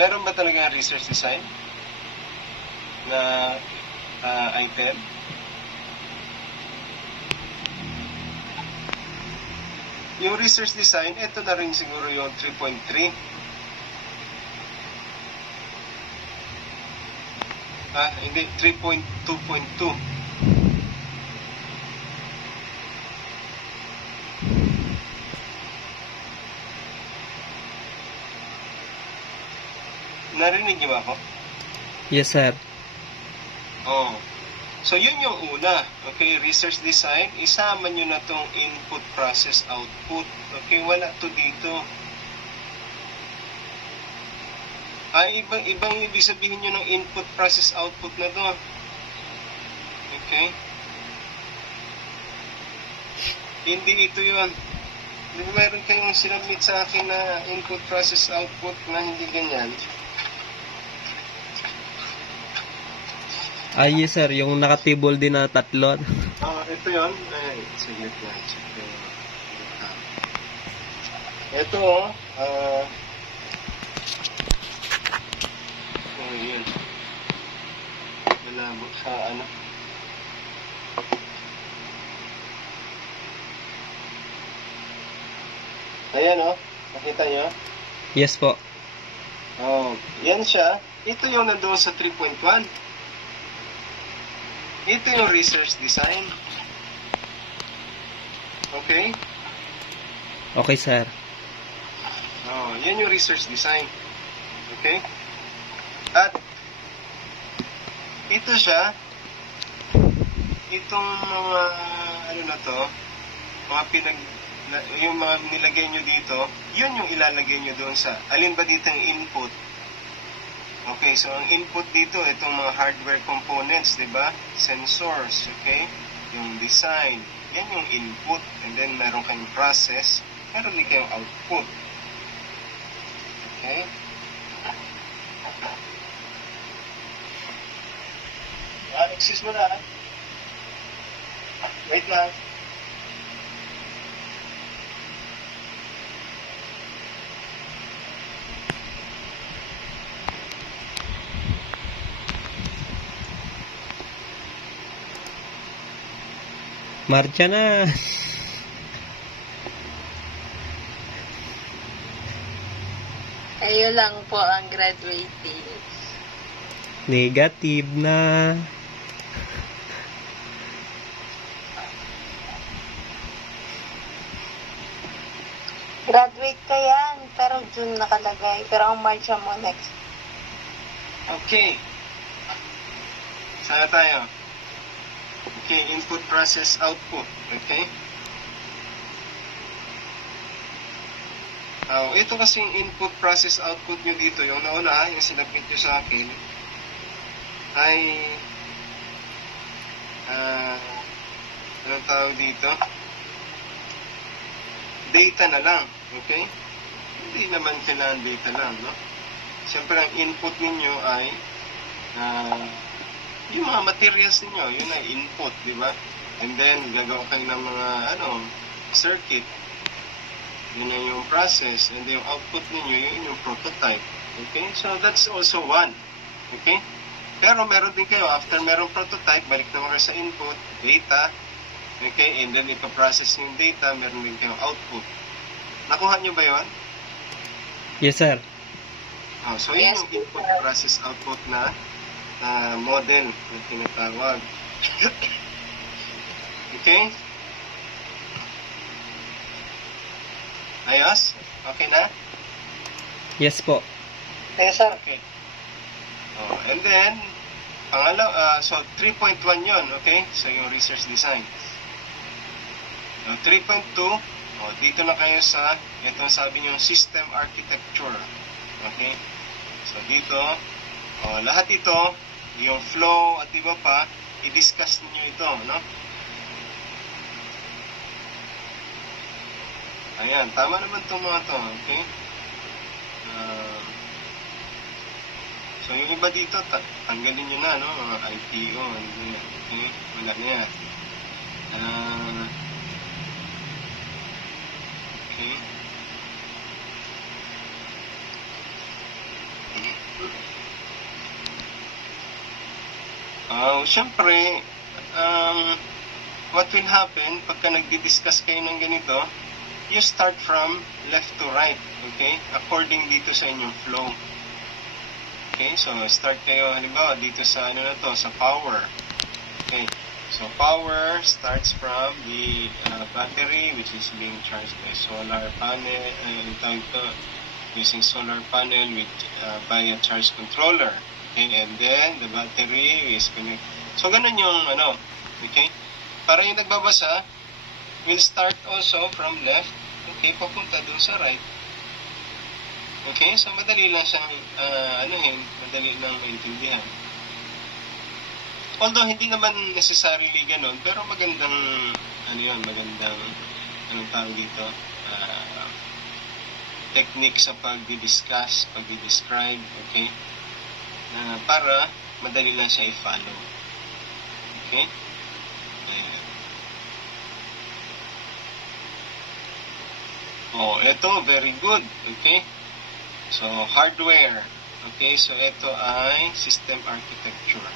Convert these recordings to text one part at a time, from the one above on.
Meron ba talaga research design na item? Yung research design, ito na rin siguro yung 3.3. Hindi, 3.2.2. Narinig niyo ba ako? Yes, sir. Oh. So, yun yung una. Okay, research design, isama nyo na tong input, process, output. Okay, wala to dito. Ibang ibig sabihin nyo ng input, process, output na to. Okay? Hindi ito yun. Di ba mayroon kayong sinabit sa akin na input, process, output na hindi ganyan? Yes, sir. Yung nakatable din na tatlo. Ito yun. Sige na. Ito, yun. Malabo sa ano. Ayan, nakita nyo? Yes po. Yan siya. Ito yung nandoon sa 3.1. Ito yung research design. Okay? Okay, sir. Yan yung research design. Okay? At ito siya, itong mga ano na to, yung mga nilagay nyo dito, yun yung ilalagay nyo doon sa, alin ba dito yung input? Okay, so ang input dito, itong mga hardware components, di ba? Sensors, okay? Yung design, yan yung input. And then meron kayong process, meron din kayong output. Okay? Excuse mo na. Wait lang. Marcha na. Kayo lang po ang graduating. Negative na. Graduate ka yan, pero June nakalagay. Pero ang March mo next. Okay. Sana tayo. Okay, input, process, output. Okay? Ito kasing input, process, output nyo dito, yung nauna, yung sinabit nyo sa akin, ay, anong tawag dito? Data na lang. Okay? Hindi naman kailangan data lang, no? Siyempre, ang input ninyo ay, yung mga materials ninyo, yun ay input, di ba? And then, gagawa kayo ng mga, circuit. Yun yung process. And then, yung output ninyo, yun yung prototype. Okay? So, that's also one. Okay? Pero, meron din kayo, after meron prototype, balik naman kayo sa input, data. Okay? And then, ipaprocess yung data, meron din kayong output. Nakuha nyo ba yun? Yes, sir. So, yun yung input, process, output na model na tinatawag. Okay? Ayos? Okay na? Yes po. Yes, sir. Okay. And then, so 3.1 yun, okay? So, yung research design. 3.2, dito na kayo sa, itong sabi nyo, system architecture. Okay? So, dito, lahat ito, yung flow at iba pa, i-discuss niyo ito, no? Ayan, tama naman itong mga to, okay? So, yung iba dito, tanggalin nyo na, no? Mga IPO, okay? Wala na yan. Okay. So, syempre, what will happen pagka nagdi-discuss kayo ng ganito, you start from left to right, okay? According dito sa inyong flow. Okay, so start kayo, halimbawa, dito sa ano na to, sa power. Okay, so power starts from the battery, which is being charged by solar panel, using solar panel with by a charge controller. Okay, and then the battery is connected. So, ganun yung ano, okay? Para yung nagbabasa, will start also from left, okay, papunta dun sa right. Okay, so madali lang siyang, madali lang maintindihan. Although, hindi naman necessarily ganun, pero magandang, magandang, anong tawag dito, technique sa pag-discuss, pag-describe, okay? Para madali lang siya i-follow. Okay? Ayan. Oh, ito, very good. Okay? So, hardware. Okay, so ito ay system architecture.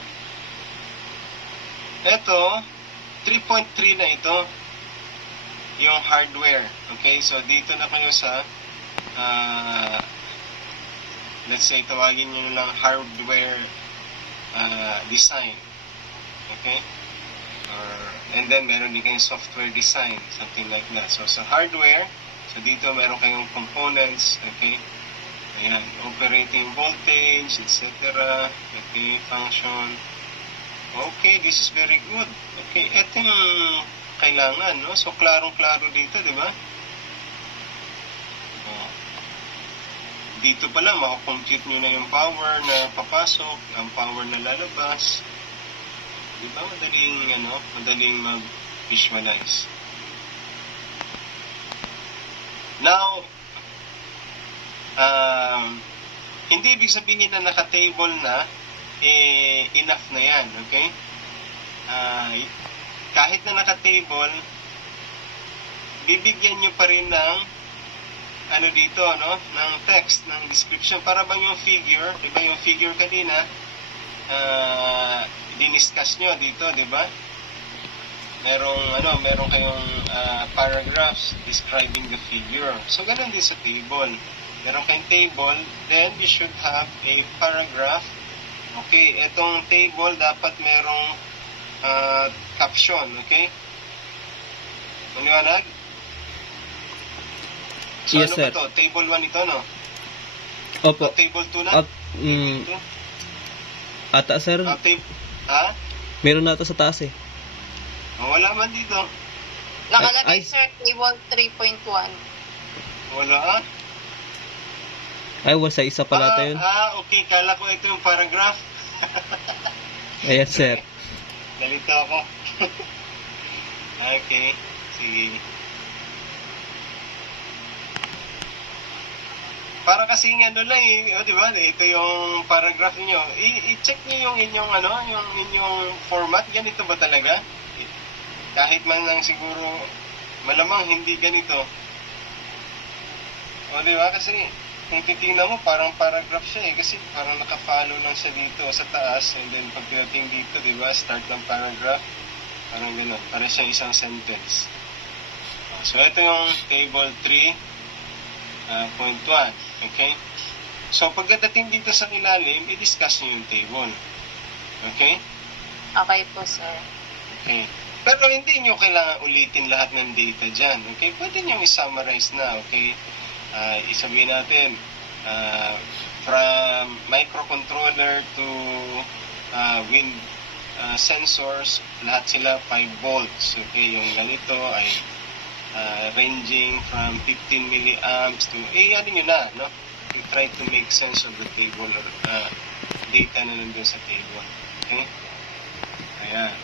Ito, 3.3 na ito, yung hardware. Okay, so dito na kayo sa let's say, tawagin nyo lang hardware design. Okay? And then, meron din kayong software design, something like that. So, sa hardware, so dito meron kayong components, okay? Ayan, operating voltage, etc. Okay, function. Okay, this is very good. Okay, ito yung kailangan, no? So, klarong-klaro dito, di ba? Dito pa lang, makakompute nyo na yung power na papasok, ang power na lalabas. Di ba? Madaling mag-visualize. Now, hindi ibig sabihin na naka-table na, enough na yan, okay? Kahit na naka-table, bibigyan nyo pa rin ng dito, ng text, ng description, para bang yung figure, diba yung figure kanina, diniscuss nyo dito, diba? Merong kayong paragraphs describing the figure. So, ganun din sa table. Meron kayong table, then you should have a paragraph. Okay, etong table dapat merong caption, okay? Maniwanag? So, Yes, sir. ba to? Table 1 ito, no? Opo. Table 2 na? Table 2? Ata, sir. Ha? Meron na ito sa taas eh. Wala man dito. Nakalagay, Ay. sir, table 3.1. Wala, Ay, sa isa pala ito yun. Okay. Kala ko ito yung paragraph. Ayan, sir. Nalito ako. Okay. Sige. Para kasi lang di ba? Ito yung paragraph niyo. I-check niyo yung inyong format. Ganito ba talaga? Kahit man lang siguro, malamang hindi ganito. O, di ba? Kasi, kung titingnan mo, parang paragraph siya eh. Kasi parang naka-follow lang siya dito sa taas. And then, pag tinating dito, di ba? Start ng paragraph. Parang gano'n. Parang siya isang sentence. So, ito yung table 3.1. Okay? So, pagdating dito sa ilalim, i-discuss nyo yung table. Okay? Okay po, sir. Okay. Pero hindi nyo kailangan ulitin lahat ng data dyan. Okay? Pwede nyo i-summarize na. Okay? Isabihin natin, from microcontroller to wind sensors, lahat sila 5 volts. Okay? Yung ganito ay ranging from 15 milliamps to, ano nyo na, no? You try to make sense of the table or data na nandun sa table. Okay? Ayan.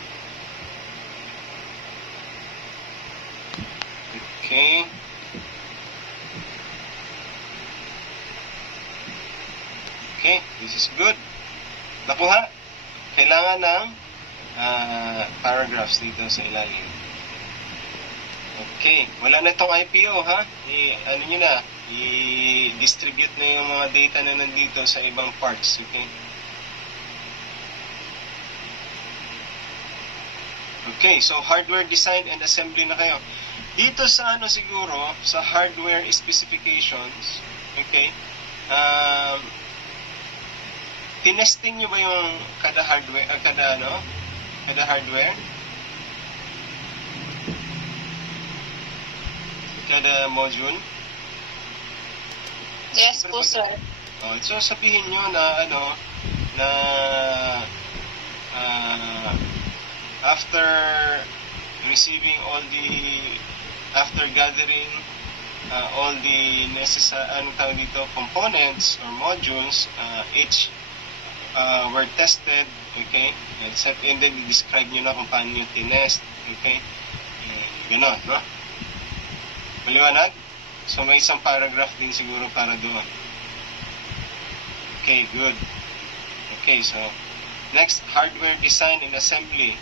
Okay. Okay, this is good. Nakuha? Kailangan ng paragraphs dito sa ilalim. Okay, wala na itong IPO, ha? Nyo na, i-distribute na yung mga data na nandito sa ibang parts, okay? Okay, so hardware design and assembly na kayo. Dito sa ano siguro, sa hardware specifications, okay, tinesting nyo ba yung kada hardware, kada hardware? Kada module? Yes po, sir. Oh, so sabihin nyo na na after receiving after gathering all the necessary components or modules, each were tested, okay, and then describe nyo na kung paano nyo tinest, okay, ganon, no? Maliwanag? So may isang paragraph din siguro para doon. Okay, good. Okay, so next, hardware design and assembly.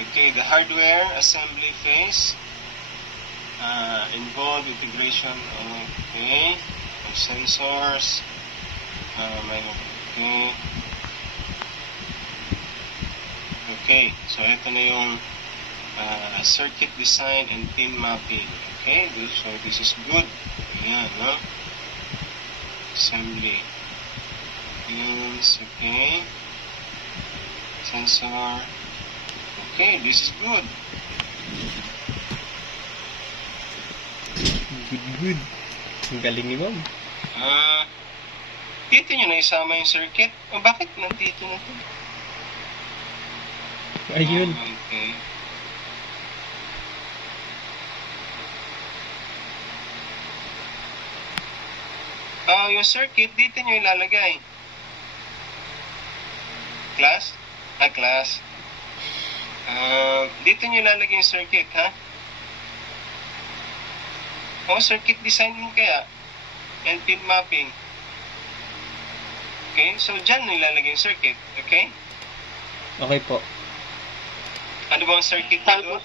Okay, the hardware assembly phase involve integration of sensors. Okay, so ito na yung circuit design and pin mapping. Okay, so this is good. Ayan, no? Assembly. Okay. Sensor. Okay, this is good. Good. Ang galing ni ma'am. Dito nyo na isama yung circuit. O bakit nandito na ito? Ayun. Okay. Yung circuit, dito nyo ilalagay. Class? Class. Dito nyo ilalagay yung circuit, ha? Circuit design din kaya. And pin mapping. Okay, so dyan ilalagay yung circuit. Okay? Okay po. Ano ba ang circuit nito?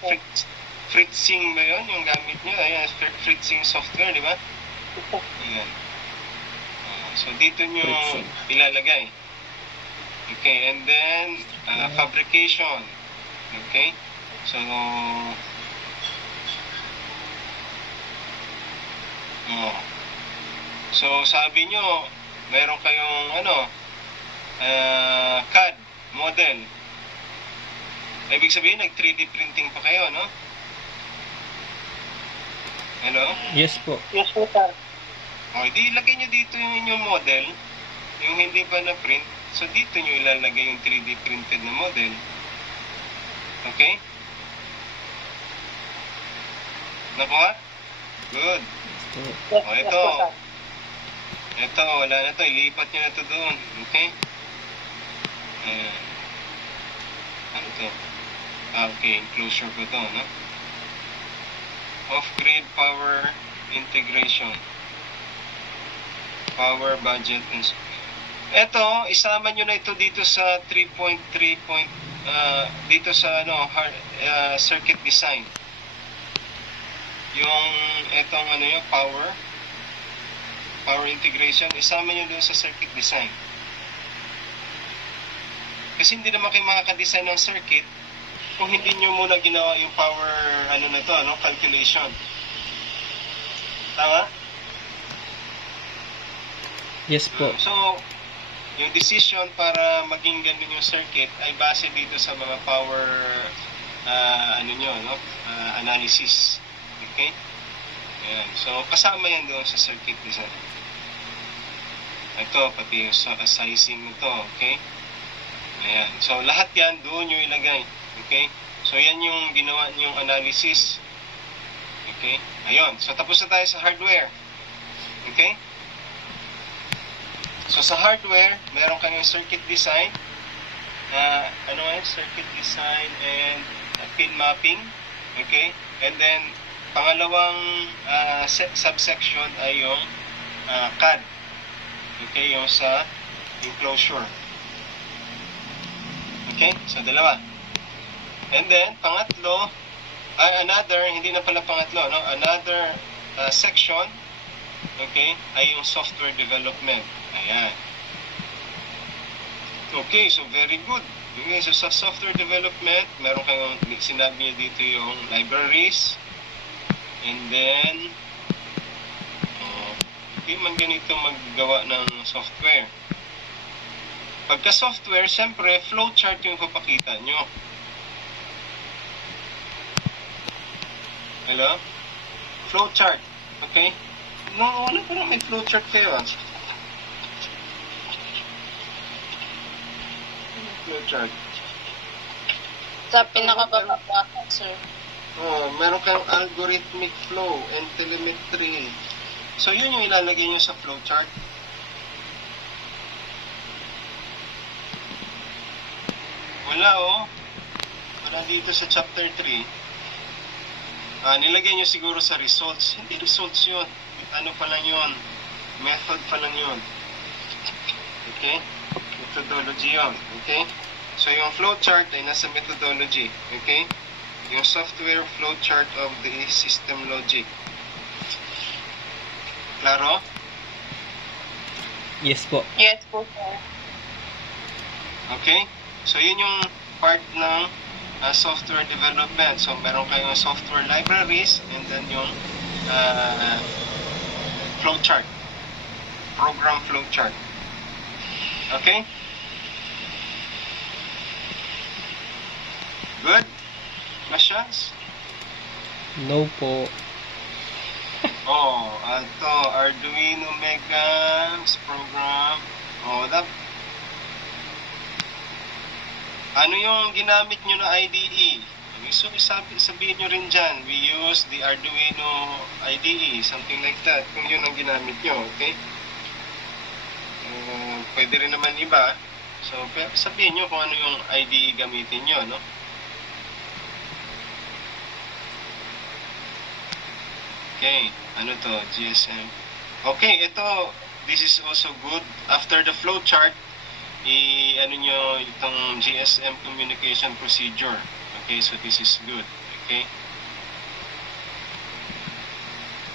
Fritzing ba yun? Yung gamit nyo? Ayan, Fritzing software, di ba? Ayan. So dito nyo Fritzing. ilalagay. Okay, and then fabrication. Okay? So sabi nyo, meron kayong CAD model. Ibig sabihin, nag 3D printing pa kayo, no? Hello? Yes po. Yes po, sir. Di ilagay nyo dito yung inyong model, yung hindi pa na-print. So dito nyo ilalagay yung 3D printed na model. Okay? Nakuha? Good. Yes, Ito. yes po, sir. Ito, wala na to. Ilipat nyo na to doon. Okay? Ano to? Okay, enclosure ko to, no? Off-grid power integration. Power budget and ito, isama nyo na ito dito sa 3.3. Dito sa circuit design. Yung itong yung power integration, isama nyo doon sa circuit design. Kasi hindi naman kayo makaka-design ng circuit kung hindi nyo muna ginawa yung power calculation. Tama? Yes po. So, yung decision para maging ganun yung circuit ay base dito sa mga power analysis. Okay? Ayan. So, kasama yan doon sa circuit design. Ito, pati yung sizing nito. Okay? Ayan. So, lahat yan doon yung ilagay. Okay? So, yan yung ginawa niyong analysis. Okay? Ayun. So, tapos na tayo sa hardware. Okay? So, sa hardware, meron kayong circuit design. Circuit design and pin mapping. Okay? And then, pangalawang subsection ay yung CAD. Okay? Yung sa enclosure. Okay? So, dalawa. And then, pangatlo, hindi na pala pangatlo, no? Another section, okay, ay yung software development. Ayan. Okay, so very good. Okay, so sa software development, meron kayong sinabi niyo dito yung libraries. And then, okay man ganito maggawa ng software. Pagka software, syempre, flowchart yung papakita nyo. Hello? Flowchart. Okay? No, wala pa may flowchart kayo. Flowchart. Sa pinakababa, sir. Meron kayong algorithmic flow and telemetry. So, yun yung ilalagay nyo sa flowchart. Wala Wala dito sa chapter 3. Nilagay nyo siguro sa results. Hindi results yun. Ano pa lang yun? Method pa lang yun. Okay? Methodology yun. Okay? So, yung flowchart ay nasa methodology. Okay? Yung software flowchart of the system logic. Klaro? Yes po. Yes po, sir. Okay? So, yun yung part ng software development. So, meron kayong software libraries and then yung flowchart. Program flowchart. Okay? Good? Questions? No po. Ito, Arduino Megas program. Ano yung ginamit nyo na IDE? So, sabihin nyo rin dyan, we use the Arduino IDE, something like that, kung yun ang ginamit nyo, okay? Pwede rin naman iba. So, sabihin nyo kung ano yung IDE gamitin nyo, no? Okay, ano to? GSM. Okay, this is also good. After the flowchart, ano nyo itong GSM communication procedure. Okay, so this is good. Okay.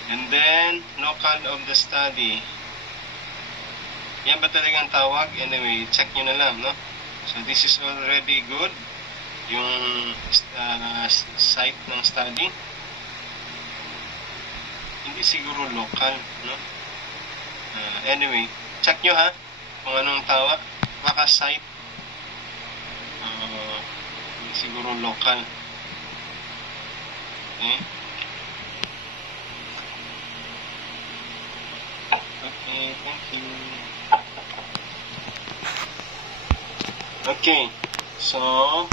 And then, local of the study. Yan ba talagang tawag? Anyway, check nyo na lang, no? So this is already good. Yung site ng study. Hindi siguro local, no? Anyway, check nyo ha kung anong tawag. Baka site. Hindi siguro local. Okay. Okay, thank you. Okay, so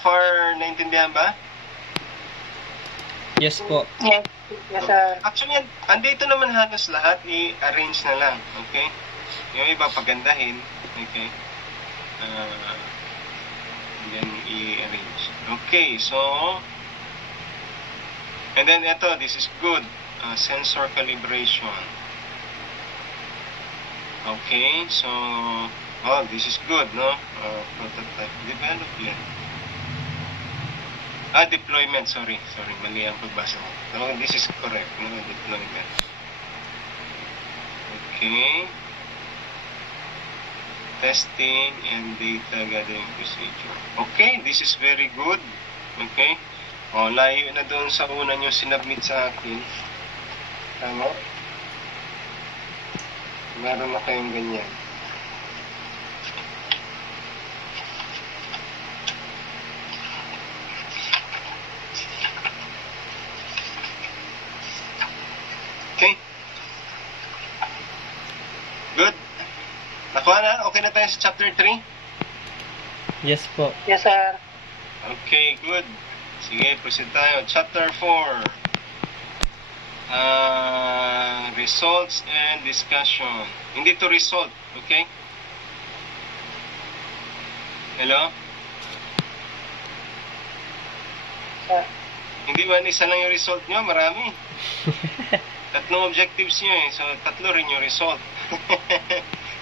far, naintindihan ba? Yes po. Yes, yes, sir. Actually, andito naman halos lahat, i-arrange na lang, okay? Yung iba pagandahin, okay? And then i-arrange. Okay, so, and then ito, this is good. Sensor calibration. Okay, so, this is good, no? Prototype development. Deployment, sorry, mali ang pagbasa ko. No, this is correct, no? Deployment. Okay. Testing and data gathering procedure. Okay, this is very good. Okay. Layo na doon sa una nyo sinubmit sa akin. Tama? Meron na kayong ganyan. Okay? Good? Nakuha na? Okay na tayo sa chapter 3? Yes po. Yes, sir. Okay, good. Sige, proceed tayo. Chapter 4. Results and discussion. Hindi to result, okay? Hello? Sir. Hindi man isa lang yung result nyo, marami. Tatlong objectives nyo so tatlo rin yung result.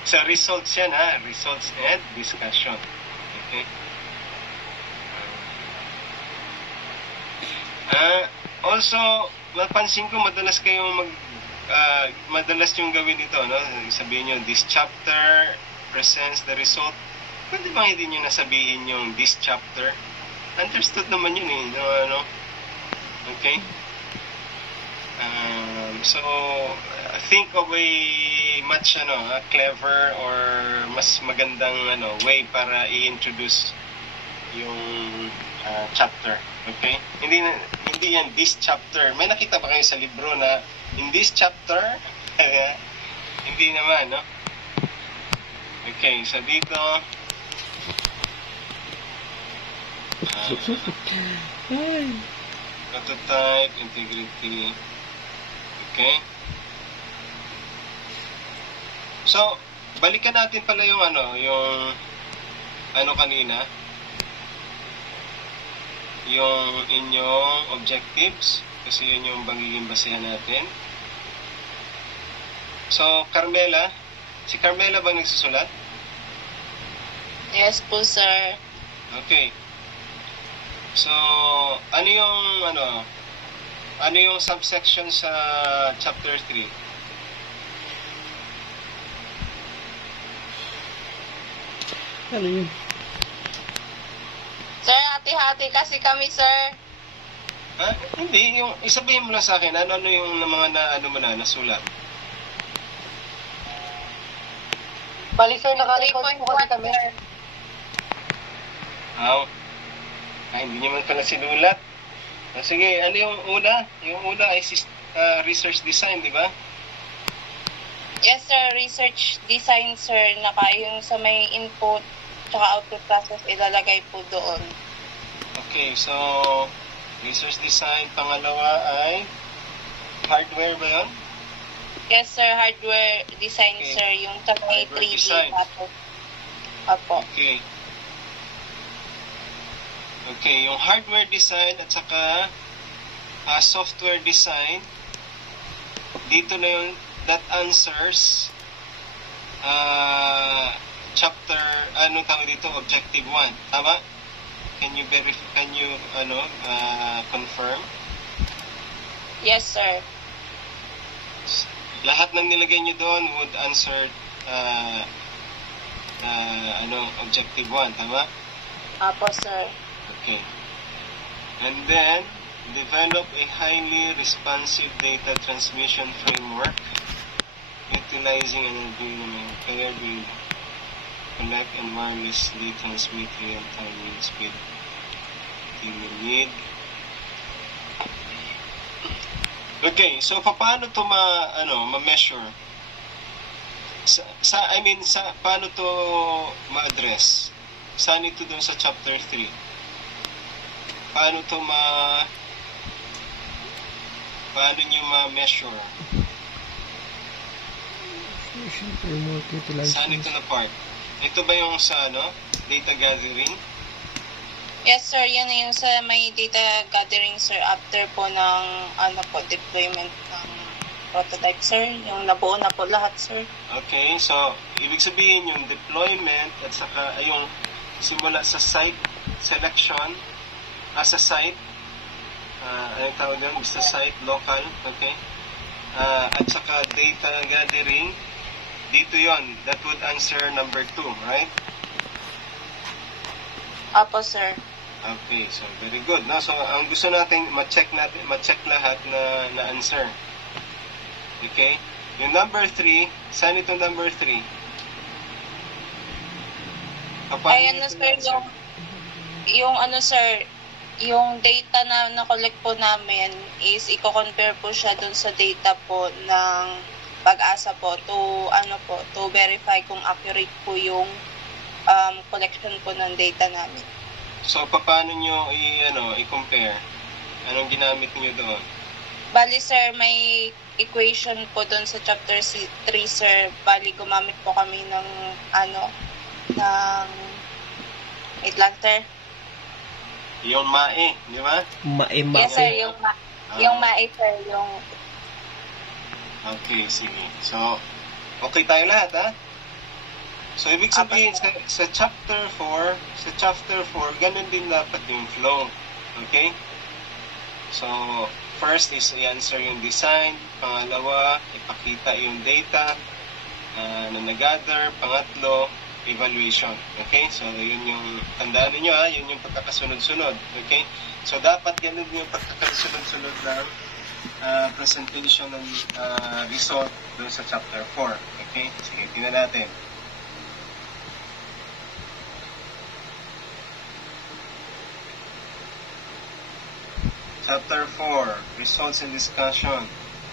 So results yan ha, results and discussion. Okay? Also, napansin ko madalas kayong madalas yung gawin dito, no? Sabihin nyo, this chapter presents the result. Pwede bang hindi nyo nasabihin yung this chapter? Understood naman yun eh. No, ano? Okay? So, think of a much clever or mas magandang way para i-introduce yung chapter. Okay? Hindi yan this chapter. May nakita ba kayo sa libro na in this chapter? Hindi naman, no? Okay, so dito prototype, integrity. Okay? So, balikan natin pala yung kanina. Yung inyong objectives. Kasi yun yung magiging basehan natin. So, Carmela. Si Carmela ba nagsusulat? Yes po, sir. Okay. So, ano yung subsection sa chapter 3? Ano yun? Sir, hati-hati kasi kami, sir. Hindi, yung isabihin mo lang sa akin, ano yung mga nasulat? Bali sir, naka-record po kasi kami. Hindi naman pala sinulat. Sige, ano yung una? Yung una ay research design, di ba? Yes, sir. Research design, sir. Yung sa may input tsaka output process, ilalagay po doon. Okay, so research design. Pangalawa ay hardware ba yun? Yes, sir. Hardware design, Okay. sir. Yung sa may Hardware 3D. design. Tapos, opo. Okay. Okay, yung hardware design at saka software design, dito na yung that answers chapter, objective 1. Tama? Can you confirm? Yes, sir. Lahat ng nilagay nyo doon would answer objective 1. Tama? Opo, sir. Okay. And then, develop a highly responsive data transmission framework utilizing an agreement paired with collect and wirelessly transmit real-time news speed you need. Okay, so paano to ma-measure? Paano to ma-address? Saan ito dun sa chapter 3? Paano nyo ma-measure? Saan ito na part? Ito ba yung sa data gathering? Yes, sir. Yan na yung sa may data gathering, sir. After po ng deployment ng prototype, sir. Yung nabuo na po lahat, sir. Okay, so ibig sabihin yung deployment at saka yung simula sa site selection sa site anong tawag yun? Basta site, local, okay? At saka data gathering, dito yon, that would answer number 2, right? Apo, sir. Okay, so very good. No? So ang gusto natin ma-check lahat na answer. Okay? Yung number 3, saan itong number 3? Ayan na, sir, sir, yung data na na-collect po namin is i-compare po siya dun sa data po ng Pag-asa po to verify kung accurate po yung collection po ng data namin. So paano nyo i-compare? Anong ginamit niyo doon? Bali, sir, may equation po doon sa chapter 3, sir. Bali, gumamit po kami ng wait lang, sir. Yung MAE, di ba? Yes, sir, yung MAE, sir, yung... Okay, sige. So, okay tayo lahat, ha? So, ibig sabihin, sa chapter 4, ganun din dapat yung flow. Okay? So, first is i-answer yung design. Pangalawa, ipakita yung data. na nag-gather. Pangatlo, evaluation. Okay? So, yun yung, tandaan niyo yun yung pagkakasunod-sunod. Okay? So, dapat ganun yung pagkakasunod-sunod ng presentation ng result doon sa chapter 4. Okay? Sige, tingnan natin. Chapter 4, Results and Discussion.